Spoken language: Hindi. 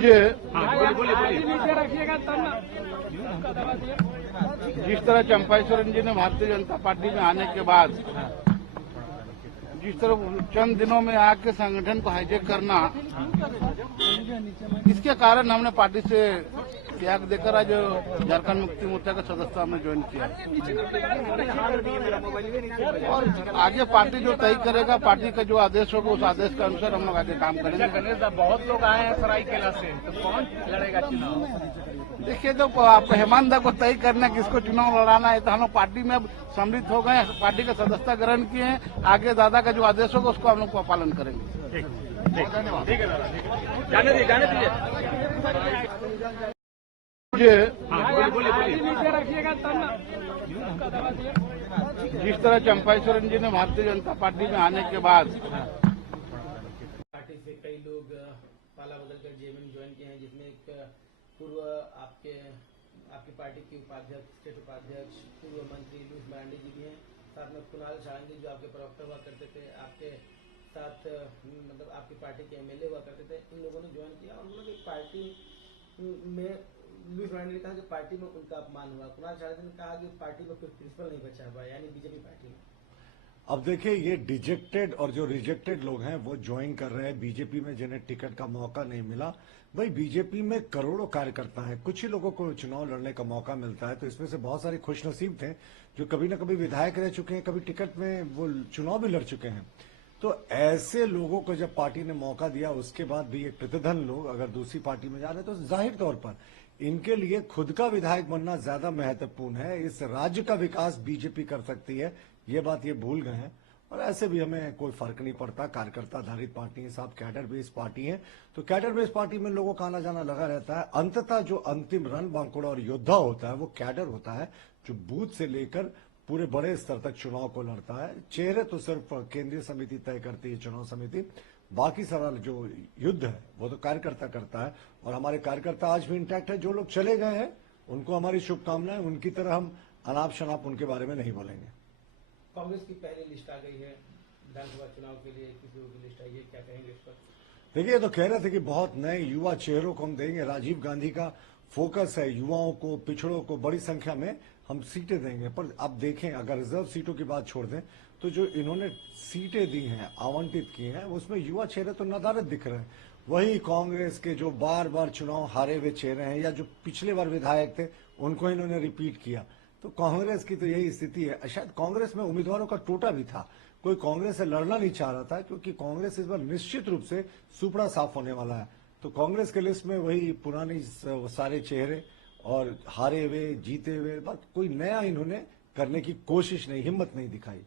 मुझे जिस तरह चंपाईश्वरन जी ने भारतीय जनता पार्टी में आने के बाद जिस तरह चंद दिनों में आके संगठन को हाईजैक करना, इसके कारण हमने पार्टी से त्याग देकर आज झारखंड मुक्ति मोर्चा का सदस्यता हमने ज्वाइन किया। और आगे पार्टी जो तय करेगा, पार्टी का जो आदेश होगा उस आदेश के अनुसार हम लोग आगे काम करेंगे। गणेश साहब, बहुत लोग आए हैं सरायकेला से, तो कौन लड़ेगा चुनाव? देखिए, तो आप हेमंत को तय करना किसको चुनाव लड़ाना है, तो हम लोग पार्टी में अब सम्मिलित हो गए, पार्टी का सदस्यता ग्रहण किए हैं। आगे दादा का जो आदेश होगा उसको हम लोग पालन करेंगे। धन्यवाद। ठीक है दादा, जाने दीजिए। मुझे बोलिए। जिस तरह चंपाईश्वरन जी ने भारतीय जनता पार्टी में आने के बाद पार्टी से कई लोग पाला बदलकर जेएमएम ज्वाइन किए हैं, जिसमें एक पूर्व आपकी पार्टी के उपाध्यक्ष, स्टेट उपाध्यक्ष, पूर्व मंत्री लुईस मरांडी जी भी हैं, साथ में कुणाल सारंगी जो आपके प्रवक्ता हुआ करते थे, आपके साथ मतलब आपकी पार्टी के एमएलए हुआ करते थे। इन लोगों ने ज्वाइन किया और उन लोगों की पार्टी में लुईस मरांडी ने कहा कि पार्टी में उनका अपमान हुआ। कुणाल सारंगी ने कहा कि पार्टी में कोई प्रिंसिपल नहीं बचा हुआ, यानी बीजेपी पार्टी में। अब देखिए, ये डिजेक्टेड और जो रिजेक्टेड लोग हैं वो ज्वाइन कर रहे हैं बीजेपी में, जिन्हें टिकट का मौका नहीं मिला। भाई, बीजेपी में करोड़ों कार्यकर्ता हैं, कुछ ही लोगों को चुनाव लड़ने का मौका मिलता है, तो इसमें से बहुत सारे खुशनसीब थे जो कभी ना कभी विधायक रह चुके हैं, कभी टिकट में वो चुनाव भी लड़ चुके हैं। तो ऐसे लोगों को जब पार्टी ने मौका दिया, उसके बाद भी एक प्रतिधन लोग अगर दूसरी पार्टी में जा रहे हैं, तो जाहिर तौर पर इनके लिए खुद का विधायक बनना ज्यादा महत्वपूर्ण है। इस राज्य का विकास बीजेपी कर सकती है, ये बात ये भूल गए हैं। और ऐसे भी हमें कोई फर्क नहीं पड़ता, कार्यकर्ता आधारित पार्टी है, साहब कैडर बेस्ड पार्टी है, तो कैडर बेस्ड पार्टी में लोगों का आना जाना लगा रहता है। अंततः जो अंतिम रन बांकुड़ा और योद्धा होता है वो कैडर होता है, जो बूथ से लेकर पूरे बड़े स्तर तक चुनाव को लड़ता है। चेहरे तो सिर्फ केंद्रीय समिति तय करती है, चुनाव समिति, बाकी सारा जो युद्ध है वो तो कार्यकर्ता करता है। और हमारे कार्यकर्ता आज भी इंटैक्ट है। जो लोग चले गए हैं उनको हमारी शुभकामनाएं, उनकी तरह हम अनाप शनाप उनके बारे में नहीं बोलेंगे। कांग्रेस की पहली लिस्ट आ गई है विधानसभा चुनाव के लिए, किसी की लिस्ट आई है, क्या कहेंगे इस पर? देखिए, तो कह रहे थे कि बहुत नए युवा चेहरों को हम देंगे। राजीव गांधी का फोकस है युवाओं को, पिछड़ों को बड़ी संख्या में हम सीटें देंगे। पर अब देखें, अगर रिजर्व सीटों की बात छोड़ दें तो जो इन्होंने सीटें दी हैं, आवंटित की हैं, उसमें युवा चेहरे तो नदारद दिख रहे हैं। वही कांग्रेस के जो बार बार चुनाव हारे हुए चेहरे हैं या जो पिछले बार विधायक थे उनको इन्होंने रिपीट किया। तो कांग्रेस की तो यही स्थिति है। शायद कांग्रेस में उम्मीदवारों का टोटा भी था, कोई कांग्रेस से लड़ना नहीं चाह रहा था, क्योंकि कांग्रेस इस बार निश्चित रूप से सुपड़ा साफ होने वाला है। तो कांग्रेस के लिस्ट में वही पुरानी सारे चेहरे और हारे हुए, जीते हुए, बस कोई नया इन्होंने करने की कोशिश नहीं, हिम्मत नहीं दिखाई।